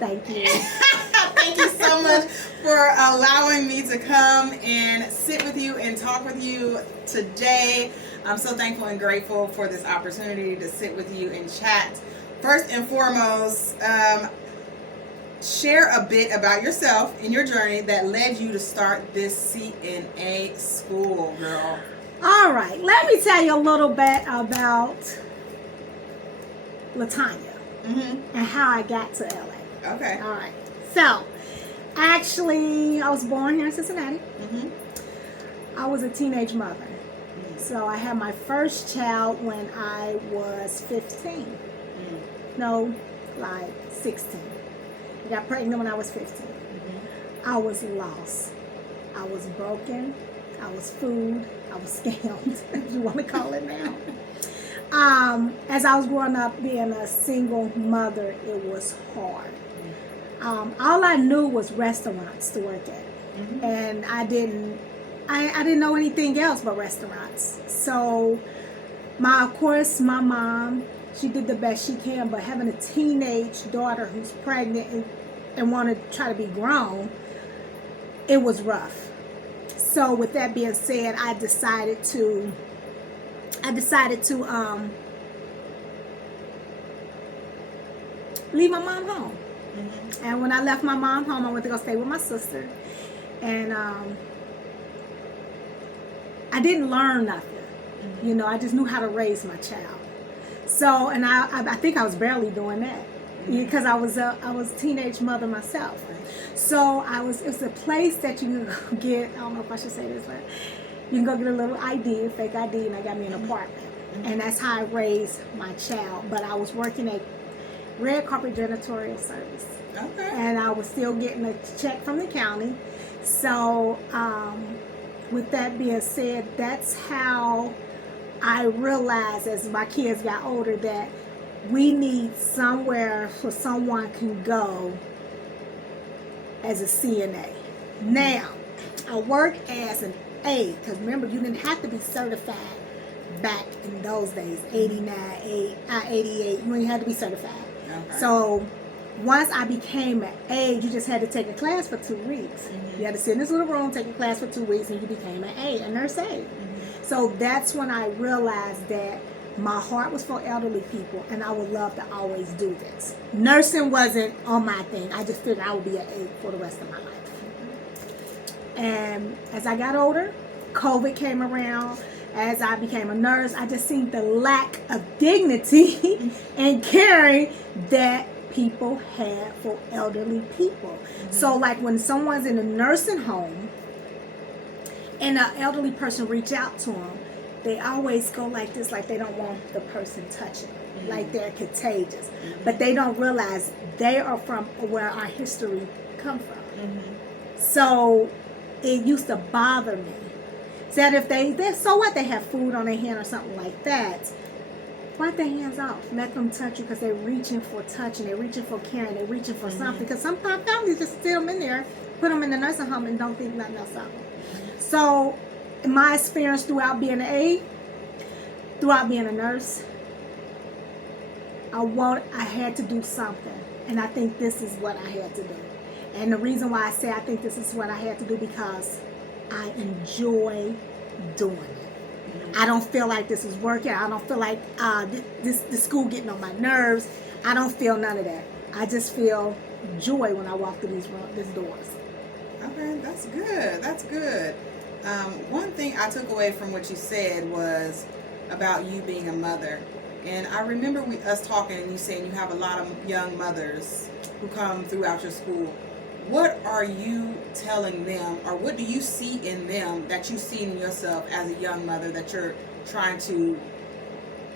Thank you. Thank you so much for allowing me to come and sit with you and talk with you today. I'm so thankful and grateful for this opportunity to sit with you and chat. First and foremost, share a bit about yourself and your journey that led you to start this CNA school, girl. All right, let me tell you a little bit about LaTanya and how I got to LA. Okay. All right. So, actually, I was born here in Cincinnati. I was a teenage mother. So, I had my first child when I was 15. No, like 16. I got pregnant when I was 15. I was lost. I was broken. I was fooled. I was scammed, if you want to call it now. As I was growing up being a single mother, it was hard. All I knew was restaurants to work at. And I didn't know anything else but restaurants. So, of course, my mom, she did the best she can, but having a teenage daughter who's pregnant and wanted to try to be grown, it was rough. So with that being said, I decided to leave my mom home. And when I left my mom home, I went to go stay with my sister. And I didn't learn nothing. You know, I just knew how to raise my child. So, and I think I was barely doing that because I was a teenage mother myself. So it's a place that you can go get, I don't know if I should say this, but you can go get a little ID, a fake ID, and I got me an apartment. And that's how I raised my child. But I was working at Red Carpet Janitorial Service. Okay. And I was still getting a check from the county. So, with that being said, that's how I realized as my kids got older that we need somewhere for someone can go as a CNA. Now, I work as an aide, because remember, you didn't have to be certified back in those days, 89, 88, you didn't have to be certified. Okay. So, once I became an aide, you just had to take a class for 2 weeks. You had to sit in this little room, take a class for 2 weeks, and you became an aide, a nurse aide. So that's when I realized that my heart was for elderly people, and I would love to always do this. Nursing wasn't on my thing. I just figured I would be an aide for the rest of my life. And as I got older, COVID came around. As I became a nurse, I just seen the lack of dignity and caring that people had for elderly people. So like when someone's in a nursing home and an elderly person reach out to them, they always go like this, like they don't want the person touching them, like they're contagious. But they don't realize they are from where our history come from. So it used to bother me. That if they so what, they have food on their hand or something like that, wipe their hands off. Let them touch you because they're reaching for touching. They're reaching for caring. They're reaching for something. Because sometimes families just sit them in there, put them in the nursing home and don't think nothing else of them. So my experience throughout being an aide, throughout being a nurse, I had to do something. And I think this is what I had to do. And the reason why I say I think this is what I had to do, because I enjoy doing it. I don't feel like this is working. I don't feel like this school getting on my nerves. I don't feel none of that. I just feel joy when I walk through these doors. Okay, that's good. That's good. One thing I took away from what you said was about you being a mother. And I remember us talking and you saying you have a lot of young mothers who come throughout your school. What are you telling them, or what do you see in them that you see in yourself as a young mother that you're trying to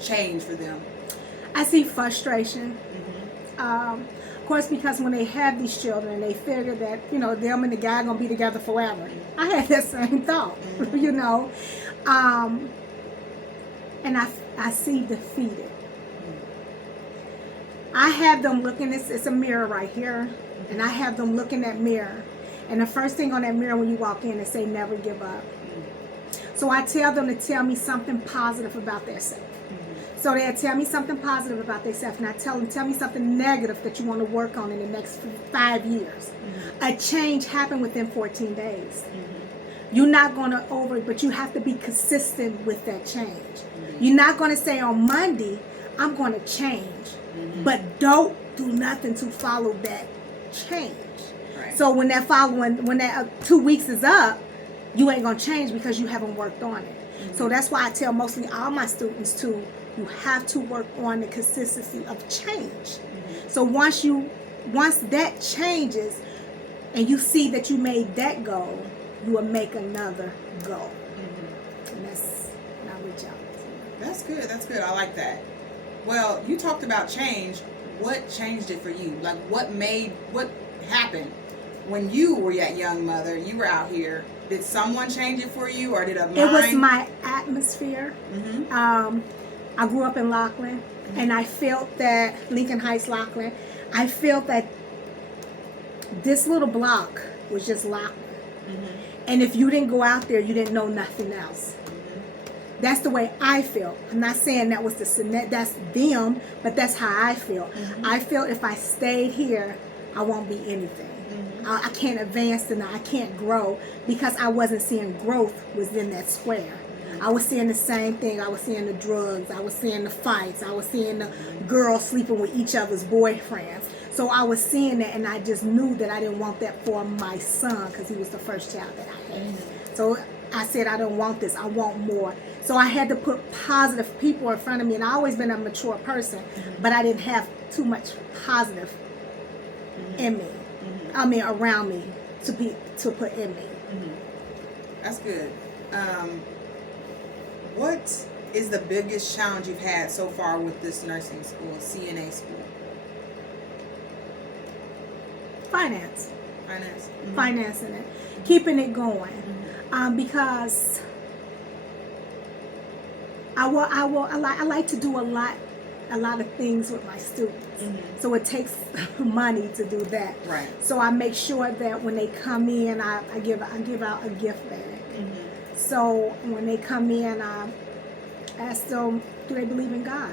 change for them? I see frustration. Of course, because when they have these children, they figure that, you know, them and the guy are going to be together forever. I had that same thought, you know. And I see defeated. I have them looking, it's a mirror right here, and I have them look in that mirror. And the first thing on that mirror when you walk in, they say, never give up. So I tell them to tell me something positive about themselves. So they'll tell me something positive about themselves, and I tell them, tell me something negative that you want to work on in the next 5 years. A change happened within 14 days. You're not going to but you have to be consistent with that change. You're not going to say on Monday, I'm going to change, but don't do nothing to follow that change. Right. So when that 2 weeks is up, you ain't going to change because you haven't worked on it. So that's why I tell mostly all my students you have to work on the consistency of change. So once that changes and you see that you made that goal, you will make another goal. And that's when I reach out. That's good. That's good. I like that. Well, you talked about change. What changed it for you? Like what happened when you were that young mother? You were out here. Did someone change it for you, or did a mind? It was my atmosphere. I grew up in Lockland, and I felt that Lincoln Heights, Lockland. I felt that this little block was just Lockland, and if you didn't go out there, you didn't know nothing else. That's the way I feel. I'm not saying that's them, but that's how I feel. I feel if I stayed here, I won't be anything. I can't advance and I can't grow because I wasn't seeing growth within that square. I was seeing the same thing. I was seeing the drugs. I was seeing the fights. I was seeing the girls sleeping with each other's boyfriends. So I was seeing that, and I just knew that I didn't want that for my son because he was the first child that I had. So I said, I don't want this. I want more. So I had to put positive people in front of me, and I've always been a mature person, but I didn't have too much positive in me. I mean, around me to put in me. That's good. What is the biggest challenge you've had so far with this nursing school, CNA school? Finance. Finance. Financing it, keeping it going, because I like to do a lot of things with my students. So it takes money to do that. Right. So I make sure that when they come in, I give out a gift bag. So when they come in, I ask them, do they believe in God?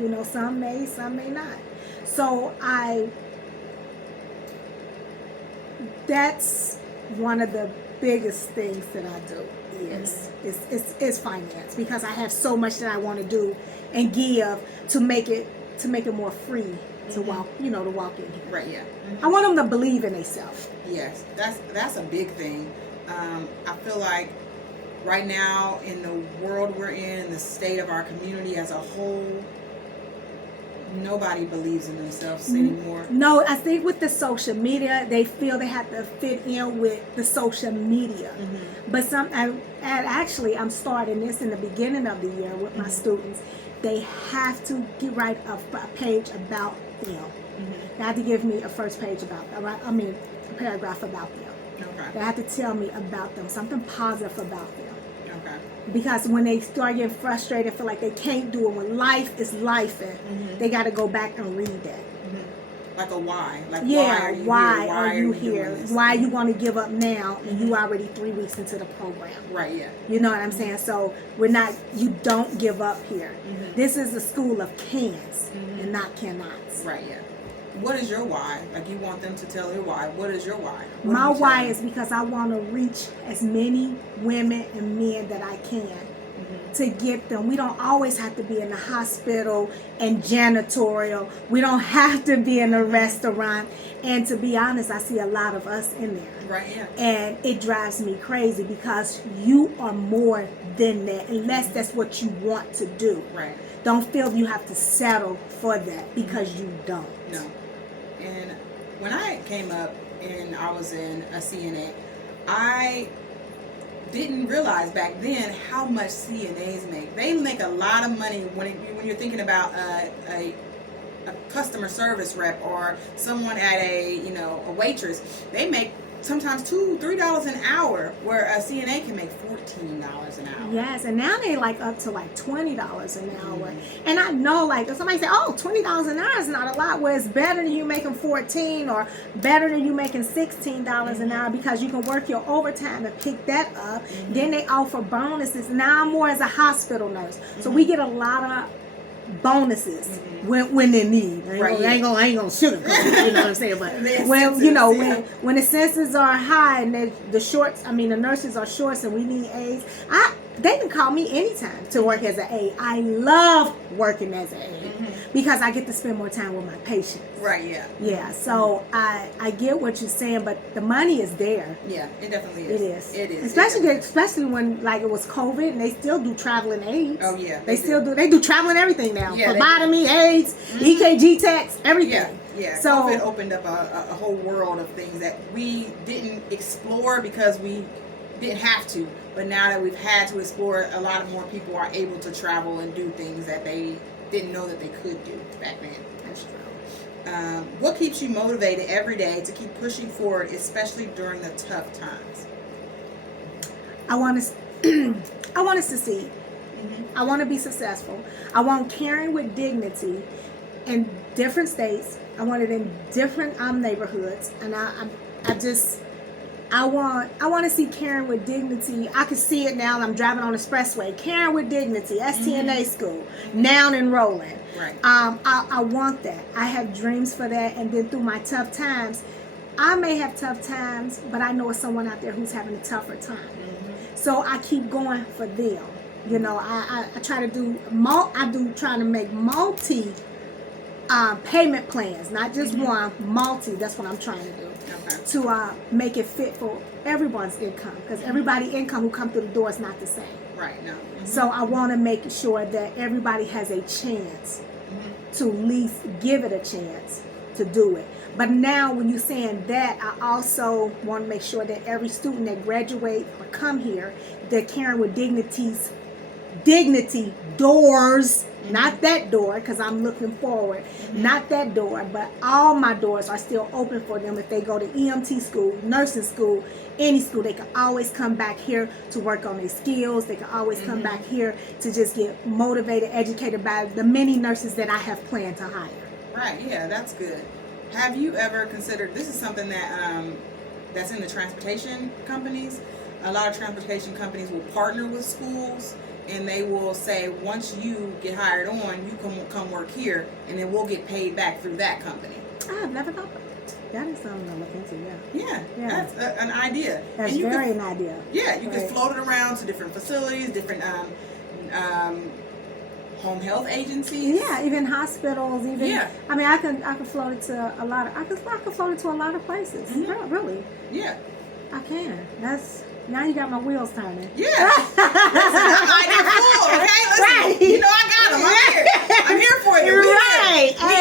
You know, some may not. So that's one of the biggest things that I do is finance, because I have so much that I want to do and give to make it more free to walk in here. Right. Yeah. I want them to believe in themselves. Yes, that's a big thing. I feel like right now in the world we're in, the state of our community as a whole, nobody believes in themselves anymore. No, I think with the social media, they feel they have to fit in with the social media. But I'm starting this in the beginning of the year with my students. They have to write a page about them. They have to give me a first page about them. A paragraph about them. Okay. They have to tell me about them, something positive about them. Okay. Because when they start getting frustrated, feel like they can't do it, when life is life, they got to go back and read that. Like a why. Like, why are you here? Doing this? Why you want to give up now and you already 3 weeks into the program? Right, yeah. You know what I'm saying? So you don't give up here. This is a school of cans and not cannots. Right, yeah. What is your why? Like, you want them to tell your why. What is your why? My why is because I want to reach as many women and men that I can to get them. We don't always have to be in the hospital and janitorial. We don't have to be in a restaurant. And to be honest, I see a lot of us in there. Right, yeah. And it drives me crazy because you are more than that, unless that's what you want to do. Right. Don't feel you have to settle for that, because you don't. No. And when I came up and I was in a CNA, I didn't realize back then how much CNAs make. They make a lot of money when you're thinking about a customer service rep or someone at a waitress. They make sometimes $2-3 an hour, where a CNA can make $14 an hour. Yes, and now they up to $20 an hour. And I know, if somebody say, "Oh, $20 an hour is not a lot," well, it's better than you making $14 or better than you making $16 an hour, because you can work your overtime and pick that up. Then they offer bonuses. Now I'm more as a hospital nurse, so we get a lot of bonuses when they need. I ain't gonna sugarcoat it, you know what I'm saying? But when the census are high and the nurses are short and we need aides, they can call me anytime to work as an aide. I love working as an aide because I get to spend more time with my patients. Right, yeah. Yeah, so I get what you're saying, but the money is there. Yeah, it definitely is. It is. Especially when like it was COVID and they still do traveling aides. Oh yeah. They still do. They do traveling everything now. Yeah, phlebotomy, aides, EKG techs, everything. Yeah. So COVID opened up a whole world of things that we didn't explore because we didn't have to. But now that we've had to explore, a lot of more people are able to travel and do things that they didn't know that they could do back then. That's true. What keeps you motivated every day to keep pushing forward, especially during the tough times? I want to succeed. I want to be successful. I want caring with dignity in different states. I want it in different neighborhoods, and I want to see caring with dignity. I can see it now. I'm driving on the expressway. Caring with dignity. CNA school. Now enrolling. Right. I want that. I have dreams for that. And then through my tough times, I may have tough times, but I know it's someone out there who's having a tougher time. So I keep going for them. You know, I try to do. Trying to make multi payment plans, not just one. Multi. That's what I'm trying to do. Okay. To make it fit for everyone's income, because everybody's income who come through the door is not the same. Right. No. So I want to make sure that everybody has a chance to at least give it a chance to do it. But now when you're saying that, I also want to make sure that every student that graduate or come here, they're carrying with dignity doors, not that door, because I'm looking forward, not that door, but all my doors are still open for them. If they go to EMT school, nursing school, any school, they can always come back here to work on their skills. They can always come back here to just get motivated, educated by the many nurses that I have planned to hire. Right, yeah, that's good. Have you ever considered, this is something that that's in the transportation companies, a lot of transportation companies will partner with schools, and they will say, once you get hired on, you can come work here, and then we'll get paid back through that company. I've never thought about that. That is something to look into, Yeah, that's an idea. That's an idea. Yeah, you can float it around to different facilities, different home health agencies. Yeah, even hospitals. I mean, I can float it to a lot of. I can float it to a lot of places. Really. Yeah. I can. Now you got my wheels turning. Yeah. Listen, I'm idea full, okay? Listen, right. You know I got them. I'm here for you. We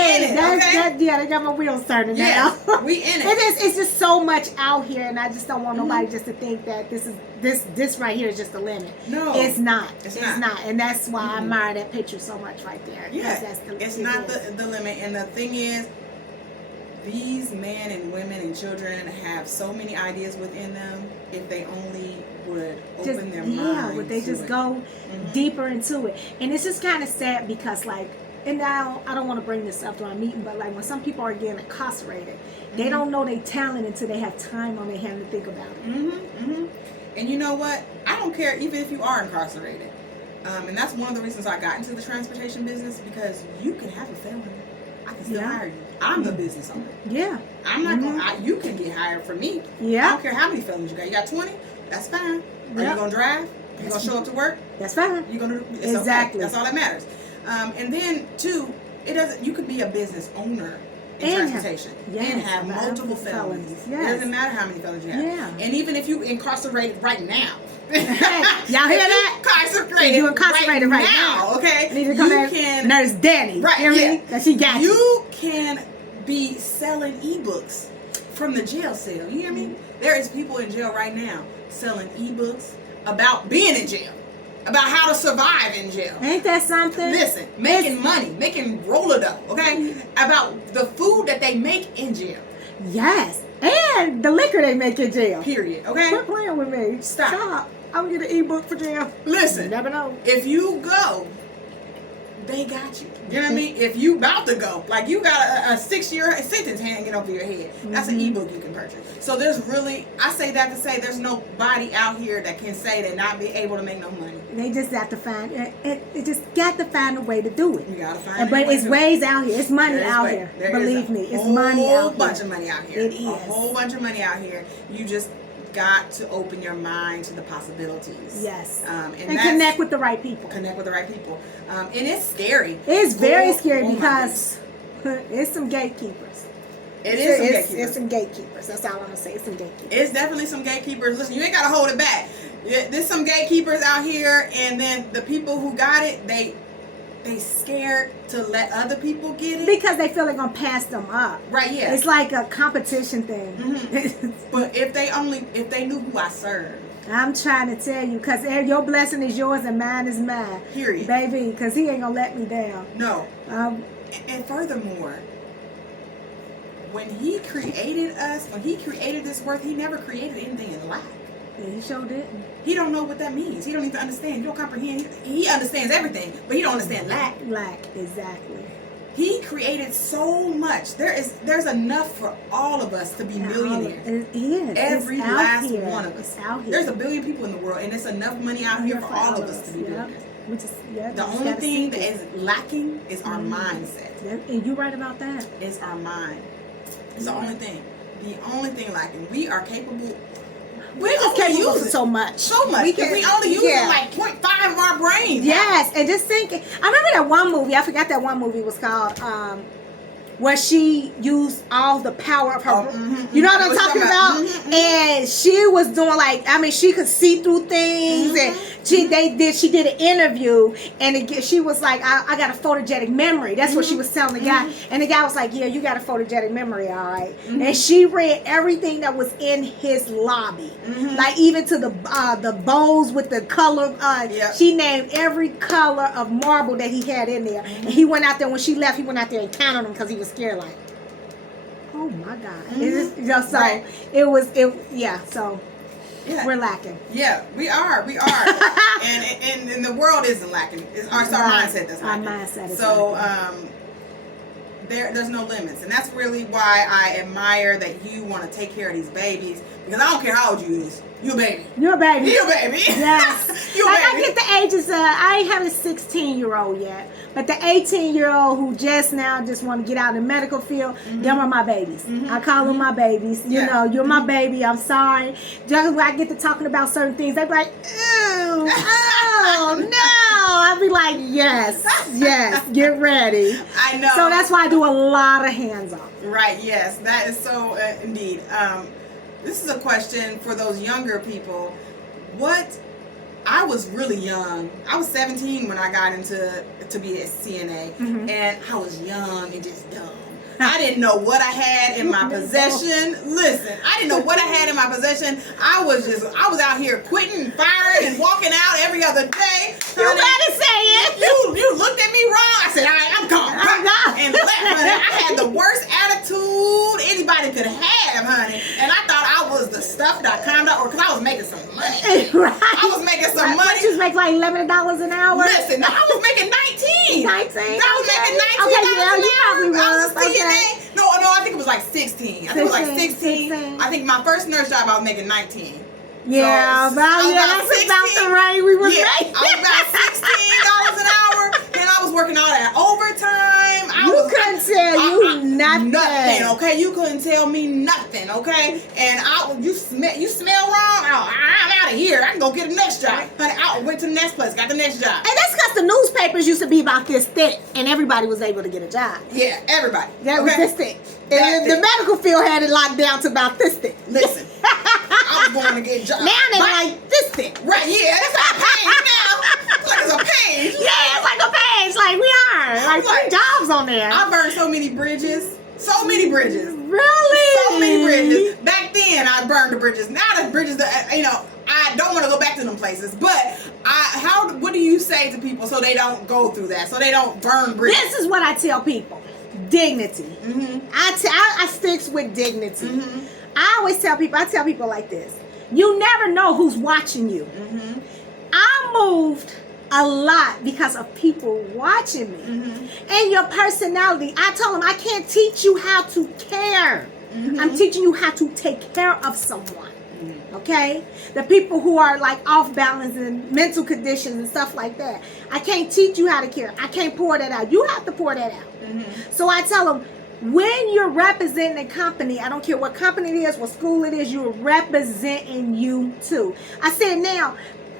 in it, okay? They got my wheels turning now. We in it. It's just so much out here, and I just don't want nobody just to think that this right here is just the limit. No. It's not. It's not. And that's why I admire that picture so much right there. Yeah. It's not the limit. And the thing is, these men and women and children have so many ideas within them if they only would open their minds. Yeah, would they just go deeper into it? And it's just kind of sad because, like, and now I don't want to bring this up to our meeting, but like when some people are getting incarcerated, they don't know their talent until they have time on their hand to think about it. And you know what? I don't care even if you are incarcerated. And that's one of the reasons I got into the transportation business, because you can have a felony. I can still hire you. I'm the business owner. Yeah. I'm not going to, you can get hired for me. Yeah. I don't care how many felonies you got. You got 20? That's fine. Are you going to drive? You going to show up to work? That's fine. You're going to do exactly. Okay. That's all that matters. And then, two, you could be a business owner in transportation and have multiple felonies. Yes. It doesn't matter how many felonies you have. Yeah. And even if you incarcerated right now. Hey, y'all hear that? You incarcerated right now. Okay. Need to come in. Nurse Danny. Right. Hear me? That she got you can be selling ebooks from the jail cell. You hear me? There is people in jail right now selling ebooks about being in jail, about how to survive in jail. Ain't that something? Listen, making money, making roller dough, okay? About the food that they make in jail. Yes. And the liquor they make in jail. Period. Okay? Quit playing with me. Stop. I'm going to get an ebook for jail. Listen. You never know. If you go they got you. You know what I mean? If you about to go, like you got a 6-year sentence hanging over your head, that's an ebook you can purchase. So there's really, I say that to say there's nobody out here that can say they're not be able to make no money. They just got to find it. Just got to find a way to do it. You gotta find. But it's ways out here. It's money out here. There Believe me, it's money out here. A whole bunch of money out here. It is a whole bunch of money out here. You just got to open your mind to the possibilities. Yes. And connect with the right people. Connect with the right people. And it's scary. It's very scary because it's some gatekeepers. It's some gatekeepers. That's all I'm gonna say. It's some gatekeepers. It's definitely some gatekeepers. Listen, you ain't gotta hold it back. There's some gatekeepers out here, and then the people who got it, they scared to let other people get it because they feel they're gonna pass them up. Right? Yeah. It's like a competition thing. Mm-hmm. But if they knew who I served. I'm trying to tell you, because your blessing is yours and mine is mine. Period. Baby, because he ain't gonna let me down. No. And furthermore, when he created us, when he created this world, he never created anything in lack. Yeah, he sure didn't. He don't know what that means. He don't even understand. He don't comprehend. He understands everything, but he don't understand lack. Lack, exactly. He created so much. There's enough for all of us to be millionaires. Every last one of us. Out here. There's 1 billion people in the world, and there's enough money out here for all of us to be millionaires. The only thing that is lacking is our mindset. And you're right about that. It's our mind. It's the only thing. The only thing lacking. We are capable. We only use it so much. So much. We only use it like 0.5 of our brains. Yes, and just thinking. I remember that one movie. I forgot that one movie was called. Where she used all the power of her, you know what I'm talking about? And she was doing she could see through things, and she did an interview, and she was like, I got a photogenic memory. That's what she was telling the guy, and the guy was like, yeah, you got a photogenic memory, all right. And she read everything that was in his lobby, like even to the bowls with the color. She named every color of marble that he had in there, and he went out there when she left. He went out there and counted them because he was scared, like, oh my God. So we're lacking. Yeah, we are. and the world isn't lacking. It's our mindset that's lacking. Our mindset is lacking. There's no limits, and that's really why I admire that you want to take care of these babies, because I don't care how old you is. You a baby. You're a baby. You're a baby. Yes. You're a baby. I get the ages. I ain't have a 16-year-old yet, but the 18-year-old who just want to get out in the medical field, them are my babies. I call them my babies. You know, you're my baby. I'm sorry. Just when I get to talking about certain things, they be like, ew, oh no. I be like, yes, get ready. I know. So that's why I do a lot of hands-on. Right. Yes, that is so indeed. This is a question for those younger people. I was really young. I was 17 when I got to be a CNA, and I was young and just dumb. I didn't know what I had in my possession. Listen, I didn't know what I had in my possession. I was out here quitting and firing and walking out every other day. You better say it. You looked at me wrong. I said, all right, I'm gone. And left, honey. I had the worst attitude anybody could have, honey. And I thought I was the stuff.com.org because I was making some money. Right. I was making some money. You make like $11 an hour? Listen, I was making 19. 19? I was making $19 an hour. I was a CNA. No, I think it was like 16. I think it was like 16. I think my first nurse job I was making 19. Yeah, so, that's 16, about the rate we were making. I was about $16 an hour. Then I was working all that overtime. Couldn't tell you nothing. Nothing, okay? You couldn't tell me nothing, okay? And you smell wrong? I'm out of here. I can go get the next job. Honey, I went to the next place, got the next job. And that's because the newspapers used to be about this thick, and everybody was able to get a job. Yeah, everybody. That was this thick. And the medical field had it locked down to about this thick. Listen, I was going to get jobs. Now they like this thick. Right, yeah, that's like a page now. It's like it's a page. Yeah, it's like a page. Like we are. Like 3 jobs on there. I burned so many bridges. So many bridges. Really? So many bridges. Back then, I burned the bridges. Now the bridges that, I don't want to go back to them places. But what do you say to people so they don't go through that? So they don't burn bridges? This is what I tell people. Dignity. I sticks with dignity. I tell people like this. You never know who's watching you. I moved a lot because of people watching me. And your personality. I told them I can't teach you how to care. I'm teaching you how to take care of someone. Okay? The people who are like off balance and mental conditions and stuff like that. I can't teach you how to care. I can't pour that out. You have to pour that out. So I tell them, when you're representing a company, I don't care what company it is, what school it is, you're representing you too. I said, now,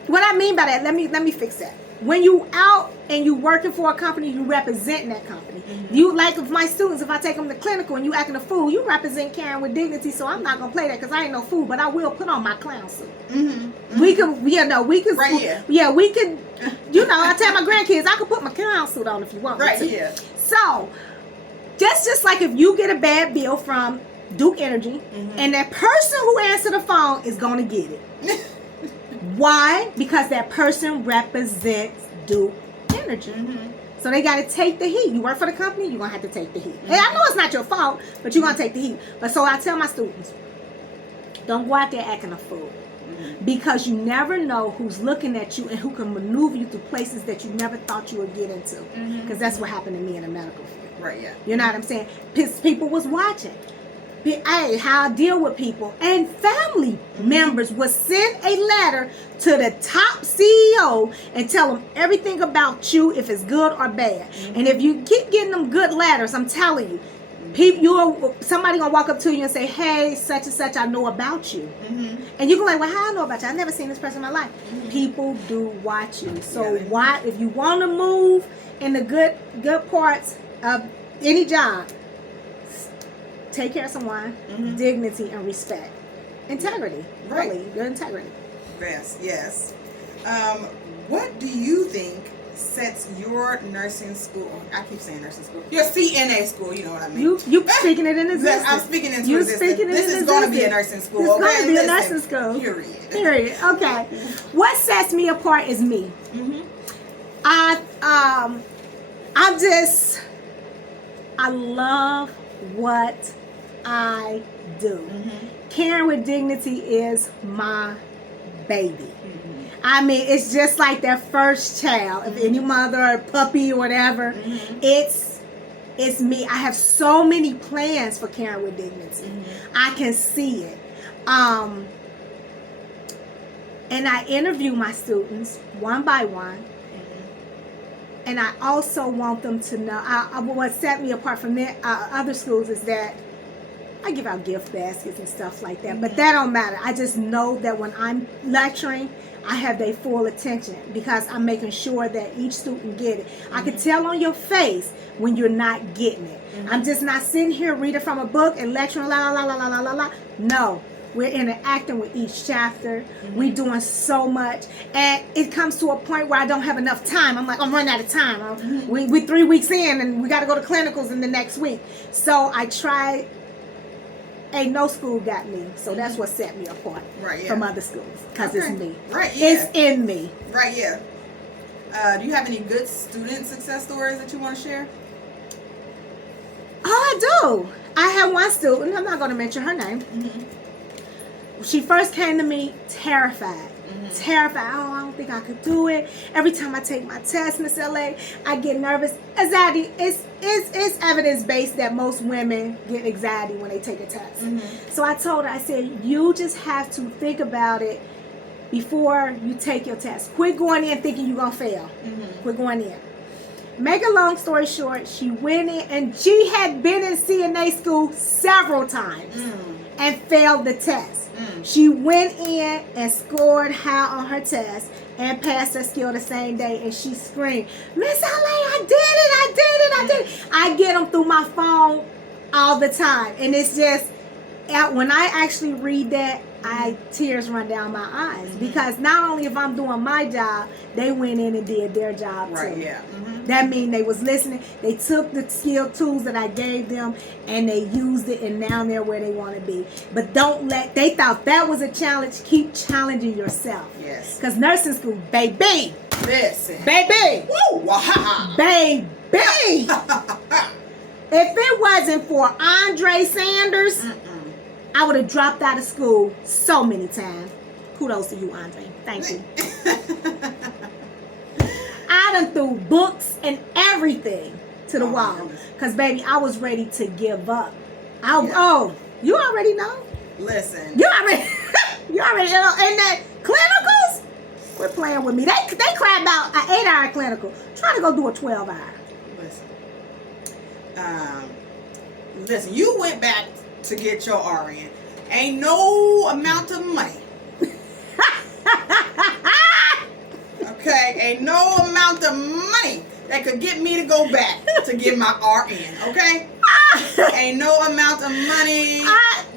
what I mean by that, let me fix that. When you out and you working for a company, you representing that company. You, like with my students, if I take them to clinical and you acting a fool, you represent Karen with dignity. So I'm not gonna play that because I ain't no fool, but I will put on my clown suit. We can, we can. Right here. Yeah, we can. I tell my grandkids I can put my clown suit on if you want. Right me to. here. So, just like if you get a bad bill from Duke Energy, and that person who answered the phone is gonna get it. Why? Because that person represents Duke Energy. So they got to take the heat. You work for the company, you're going to have to take the heat. And I know it's not your fault, but you're going to take the heat. But so I tell my students, don't go out there acting a fool. Because you never know who's looking at you and who can maneuver you to places that you never thought you would get into. Because that's what happened to me in the medical field. Right, yeah. You know what I'm saying? People was watching. Hey, how I deal with people. And family members will send a letter to the top CEO and tell them everything about you, if it's good or bad. And if you keep getting them good letters, I'm telling you, somebody gonna walk up to you and say, hey, such and such, I know about you. And you can like, well, how I know about you? I've never seen this person in my life. People do watch you. So why, if you want to move in the good parts of any job, take care of someone, dignity and respect. Integrity. Right. Really, your integrity. Yes. What do you think sets your nursing school, I keep saying nursing school, your CNA school, you know what I mean? You speaking it in existence. I'm speaking into You existence. speaking it This in is going to be a existence. nursing school, It's okay? going to be a nursing school. Period. Okay. What sets me apart is me. I love what I do. Caring with Dignity is my baby. I mean, it's just like that first child. If any mother or puppy or whatever, it's me. I have so many plans for Caring with Dignity. I can see it. And I interview my students one by one. And I also want them to know, what set me apart from other schools is that I give out gift baskets and stuff like that. But that don't matter. I just know that when I'm lecturing, I have their full attention because I'm making sure that each student get it. I can tell on your face when you're not getting it. I'm just not sitting here reading from a book and lecturing la la la la la la la. No. We're interacting with each chapter. We're doing so much. And it comes to a point where I don't have enough time. I'm like, I'm running out of time. We're 3 weeks in and we got to go to clinicals in the next week. So I try. Ain't no school got me. So that's what set me apart from other schools. Because it's me. Right, yeah. It's in me. Right, yeah. Do you have any good student success stories that you want to share? Oh, I do. I have one student. I'm not going to mention her name. She first came to me terrified. Terrified. Oh, I don't think I could do it. Every time I take my test, Miss LA, I get nervous. Anxiety is evidence-based that most women get anxiety when they take a test. So I told her, I said, you just have to think about it before you take your test. Quit going in thinking you're going to fail. Quit going in. Make a long story short, she went in and she had been in CNA school several times and failed the test. She went in and scored high on her test and passed her skill the same day, and she screamed, Miss LA, I did it. I get them through my phone all the time, and it's just, when I actually read that, tears run down my eyes because not only if I'm doing my job, they went in and did their job too. Yeah. That means they was listening. They took the skill tools that I gave them and they used it, and now they're where they want to be. But they thought that was a challenge. Keep challenging yourself. Yes. Because nursing school, baby. Listen. Baby. Woo! Wow. Baby. If it wasn't for Andre Sanders, I would have dropped out of school so many times. Kudos to you, Andre. Thank you. done threw books and everything to the Oh, wall. goodness. Because, baby, I was ready to give up. Yeah. Oh, you already know. Listen. You already know. And that clinicals, quit playing with me. They crap about an 8-hour clinical. Trying to go do a 12-hour. Listen, you went back to get your RN. Ain't no amount of money. Okay? Ain't no amount of money that could get me to go back to get my RN. Okay? Ain't no amount of money.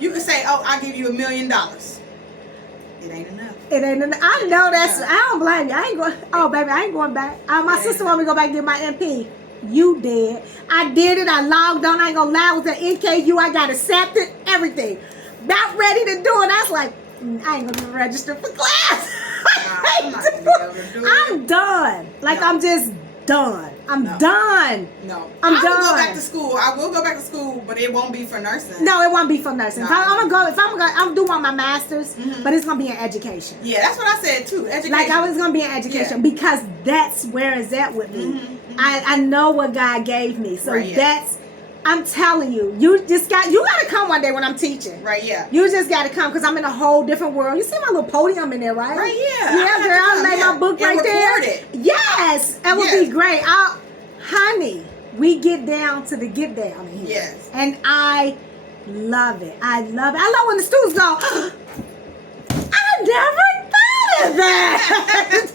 You can say, oh, I'll give you $1 million. It ain't enough. It ain't enough. I know that's. I don't blame you. I ain't going. Oh, baby, I ain't going back. My sister want me to go back and get my MP. You did. I did it. I logged on. I ain't gonna lie. I was at NKU. I got accepted. Everything. About ready to do it. I was like, I ain't gonna register for class. I'm not gonna be able to do it. I'm done. Like, No. I'm just done. I'm No. done. No. I'm I will done. go back to school. I will go back to school, but it won't be for nursing. No, it won't be for nursing. No. I'm doing my master's, Mhm. but it's gonna be in education. Yeah, that's what I said too. Education. Like, I was gonna be in education because that's where it's at with me. Mhm, mhm. I know what God gave me, so Right, yeah. that's. I'm telling you, you gotta come one day when I'm teaching. Right, yeah. You just gotta come because I'm in a whole different world. You see my little podium in there, right? Right, yeah. Yeah, I have girl, to I come, made yeah. my book And right there. record it. Yes, that would Yes. be great. Honey, we get down to the get down in here. Yes. And I love it. I love it. I love when the students go, I never thought of that.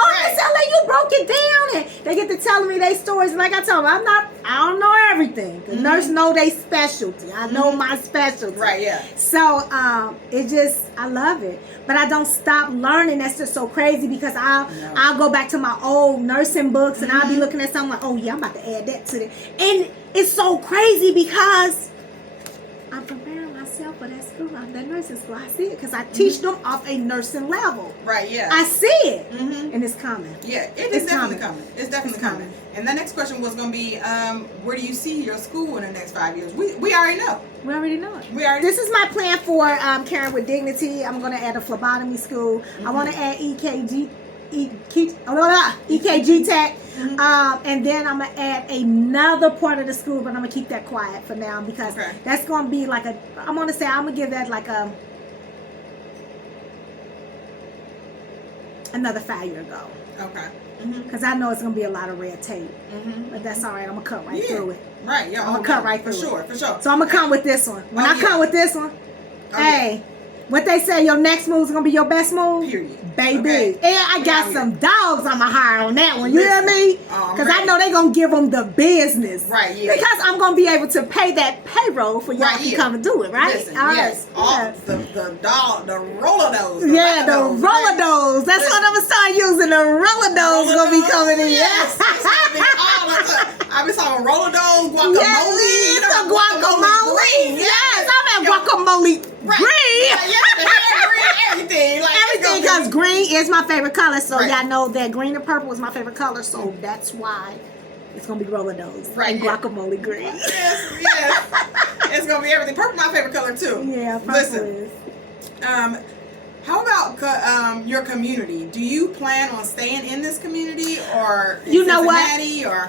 Oh, Right. Miss LA, you broke it down. And they get to telling me their stories. And like I told them, I don't know everything. The nurse know their specialty. I know my specialty. Right, yeah. So I love it, but I don't stop learning. That's just so crazy because I'll go back to my old nursing books and I'll be looking at something like, oh yeah, I'm about to add that to it, and it's so crazy because I'm preparing myself for that school, that nursing school. I see it because I teach them off a nursing level. Right, yeah. I see it, Mhm. and it's coming. Yeah, It's it's definitely coming. coming. It's definitely It's coming. coming. And the next question was going to be, where do you see your school in the next 5 years? We already know. We already know it. We already. This is my plan for Caring with Dignity. I'm going to add a phlebotomy school. I want to add EKG Tech. And then I'm going to add another part of the school, but I'm going to keep that quiet for now because that's going to be like I'm going to give that like another 5-year goal. Okay. Because I know it's going to be a lot of red tape. But that's all right. I'm going to cut right through it. Right, yeah. I'm going to cut right for through sure, it. for sure. So I'm going to come with this one. When I come with this one, Oh, hey, what they say, your next move is going to be your best move? Period. Baby. Okay. And I got some dogs on my hire on that one. You hear me? Because I right. know they're going to give them the business. Right, yeah. Because I'm going to be able to pay that payroll for y'all Right, to yeah. come and do it, right? Listen, All yes. right. All Yeah. the roller nose. Yeah, the roller-dos. That's what I'm going to start using. The roller-dos going to be coming in. Yes. I've been talking roller dose, guacamole. Yes, the guacamole. Yes, I'm at guacamole green. Yeah, the hair green, everything. Like, Everything, because green is my favorite color. So Right. y'all know that green and purple is my favorite color. So that's why it's going to be roller nose Right, and yeah. guacamole green. Yes. It's going to be everything. Purple my favorite color, too. Yeah, purple Listen, is. how about your community? Do you plan on staying in this community or in You know what? Cincinnati? Or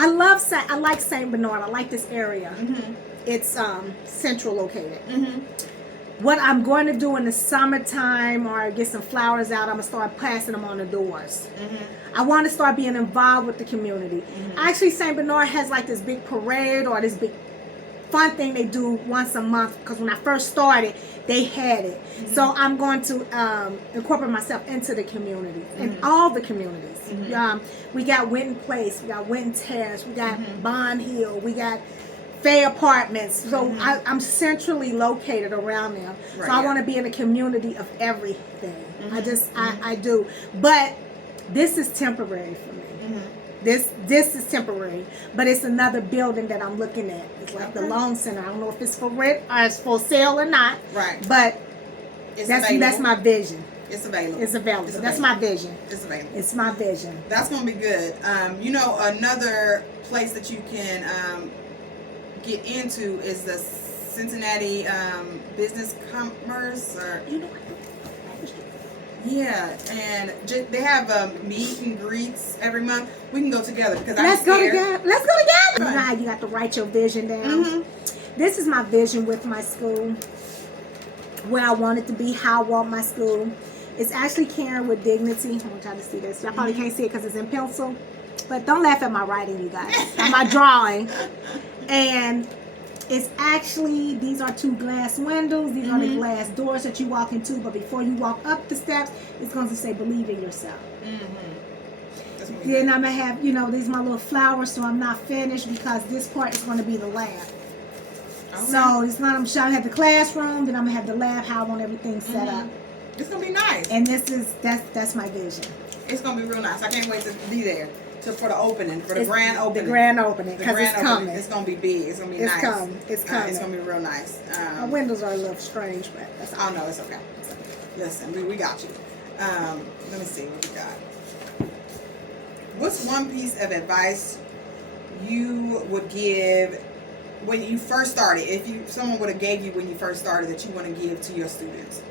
I like St. Bernard. I like this area. Mm-hmm. It's central located. Mm-hmm. What I'm going to do in the summertime or get some flowers out, I'm going to start passing them on the doors. Mm-hmm. I want to start being involved with the community. Actually, St. Bernard has like this big parade or this big fun thing they do once a month, because when I first started, they had it. So I'm going to incorporate myself into the community, in all the communities. We got Winton Place, we got Winton Terrace, we got Bond Hill, we got Fay Apartments. So I'm centrally located around them. Right, so I yeah. want to be in a community of everything. I do. But this is temporary for me. This is temporary, but it's another building that I'm looking at. It's like the Loan Center. I don't know if it's for rent or it's for sale or not. Right. But It's that's available. my vision. It's available. It's available. It's That's available. my vision. It's available. It's my vision. That's gonna be good. Another place that you can get into is the Cincinnati Business Commerce. Or You know what? Yeah, and they have meet and greets every month. We can go together because Let's go together. Let's go together. You know how you got to write your vision down. Mm-hmm. This is my vision with my school, where I want it to be, how I want my school. It's actually caring with dignity. I'm gonna try to see this. I probably can't see it because it's in pencil, but don't laugh at my writing, you guys. At my drawing, and it's actually, these are 2 glass windows. These are the glass doors that you walk into. But before you walk up the steps, it's going to say, believe in yourself. Then I'm going to have, you know, these are my little flowers, so I'm not finished because this part is going to be the lab. Okay. So it's not, I'm showing, I have the classroom, then I'm going to have the lab, how I want everything set up. It's going to be nice. And this is, that's my vision. It's going to be real nice. I can't wait to be there. For the opening, for the grand opening. The grand opening, because it's coming. It's going to be big. It's going to be nice. It's coming. It's going to be real nice. My windows are a little strange, but that's okay. Oh, no, it's okay. Listen, we got you. Let me see what we got. What's one piece of advice you would give when you first started? If someone would have gave you when you first started that you want to give to your students?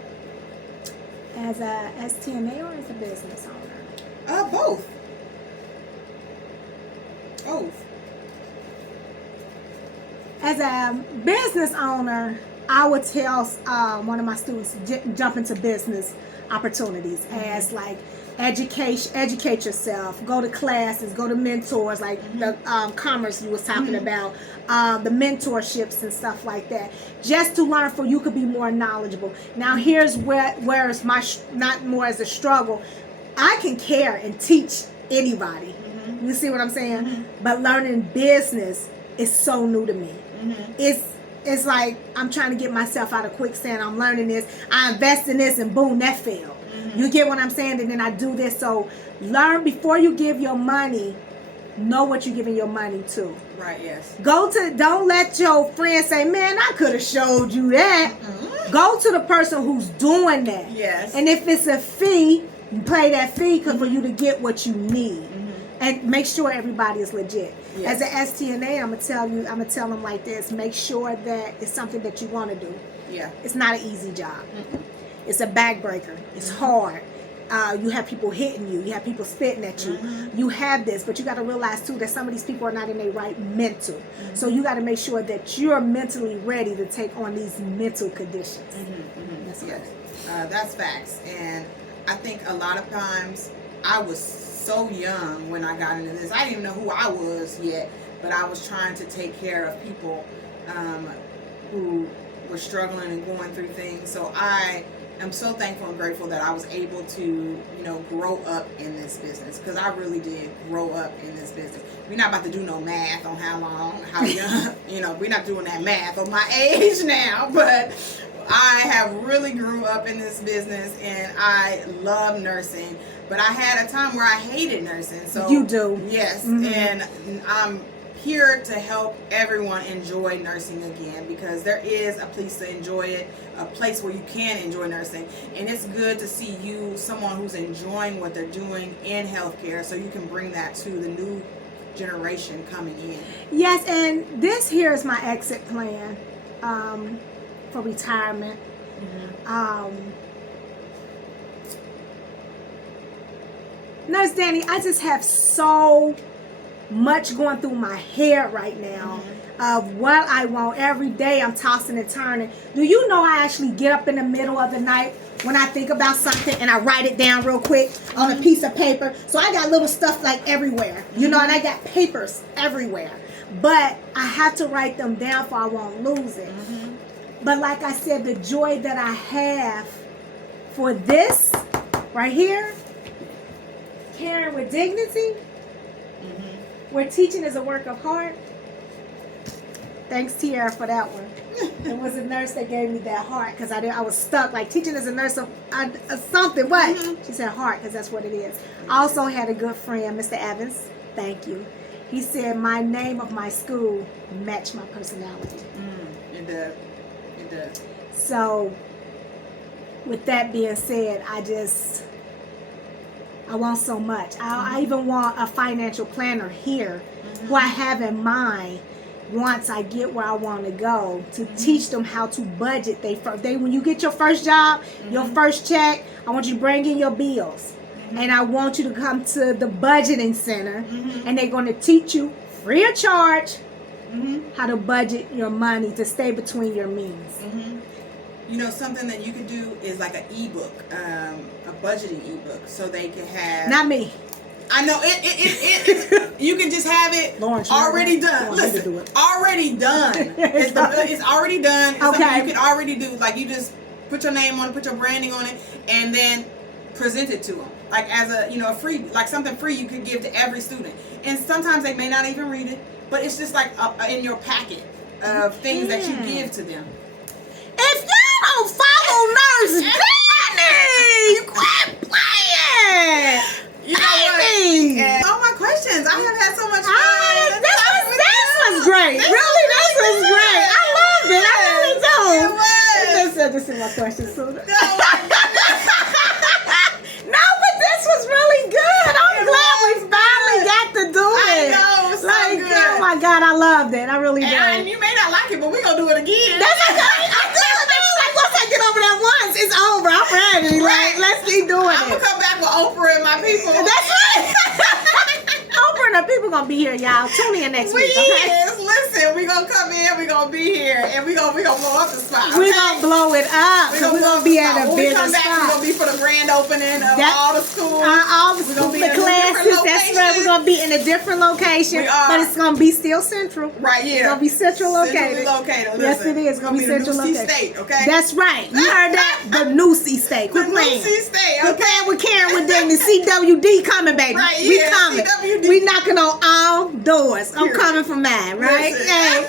As CNA or as a business owner? Both. Both. As a business owner, I would tell one of my students to jump into business opportunities as like educate yourself, go to classes, go to mentors, like the commerce you was talking about, the mentorships and stuff like that, just to learn for you could be more knowledgeable. Now here's where is my not more as a struggle. I can care and teach anybody. You see what I'm saying? But learning business is so new to me. It's like I'm trying to get myself out of quicksand. I'm learning this. I invest in this and boom, that failed. You get what I'm saying? And then I do this. So learn before you give your money. Know what you're giving your money to. Right, yes. Don't let your friend say, man, I could have showed you that. Go to the person who's doing that. Yes. And if it's a fee, you pay that fee for you to get what you need. And make sure everybody is legit. Yes. As an STNA, I'm gonna tell them like this: make sure that it's something that you want to do. Yeah, it's not an easy job. It's a backbreaker. It's hard. You have people hitting you. You have people spitting at you. You have this, but you got to realize too that some of these people are not in their right mental. So you got to make sure that you're mentally ready to take on these mental conditions. That's that's facts. And I think a lot of times I was so young when I got into this. I didn't even know who I was yet, but I was trying to take care of people who were struggling and going through things. So I am so thankful and grateful that I was able to, grow up in this business, because I really did grow up in this business. We're not about to do no math on how long, how young, we're not doing that math on my age now, but I have really grew up in this business and I love nursing. But I had a time where I hated nursing. So you do. Yes. And I'm here to help everyone enjoy nursing again, because there is a place to enjoy it, a place where you can enjoy nursing. And it's good to see you, someone who's enjoying what they're doing in healthcare, so you can bring that to the new generation coming in. Yes, and this here is my exit plan for retirement. Nurse Danny, I just have so much going through my head right now of what I want. Every day I'm tossing and turning. Do you know I actually get up in the middle of the night when I think about something and I write it down real quick on a piece of paper? So I got little stuff like everywhere, and I got papers everywhere. But I have to write them down so I won't lose it. But like I said, the joy that I have for this right here, caring with dignity, where teaching is a work of heart. Thanks, Tiara, for that one. It was a nurse that gave me that heart, because I was stuck. Like, teaching as a nurse of something. What? She said heart, because that's what it is. I also had a good friend, Mr. Evans. Thank you. He said my name of my school matched my personality. It does. It does. So, with that being said, I want so much. I even want a financial planner here who I have in mind once I get where I want to go, to teach them how to budget. When you get your first job, your first check, I want you to bring in your bills. And I want you to come to the budgeting center, and they're going to teach you free of charge how to budget your money to stay between your means. You know, something that you could do is like an ebook, a budgeting ebook, so they can have. Not me. I know it. You can just have it already done. Listen, already done. It's already done. It's something you can already do. Like, you just put your name on it, put your branding on it, and then present it to them. Like as a a free, like something free you could give to every student. And sometimes they may not even read it, but it's just like in your packet of things that you give to them. If y'all don't follow Nurse Danny, quit playing. You know what? And all my questions. I have had so much fun. This was great. Really, this was great. I loved it. I really do. It was. This is my question sooner. No, but this was really good. I'm glad we finally got to do it. I know, it's so good. Oh my God, I loved it. I really did. And you may not like it, but we're going to do it again. That's okay. I'm good. Like, once I get over that once, it's over. I'm ready. Like, let's keep doing it. I'm going to come back with Oprah and my people. That's right. Oprah and her people going to be here, y'all. Tune in next week, okay? Yes, listen, we're going to come in, we're going to be here, and we're gonna blow up the spot. We're going to blow it up. We're going to be at a bigger spot. When we come back, we're going to be for the grand opening of all the schools. All the classes. That's right. We're going to be in a different location. We are. But it's going to be still central. Right, yeah. It's going to be central located. Yes, it is. It's going to be central located. State, okay? That's right. You heard that? The Nussy State. Quit playing. Nussy State, okay? Quit playing with Karen with them. The CWD coming, baby. Right, we yeah, coming. CWD. We knocking on all doors. I'm coming for mine, right? Hey.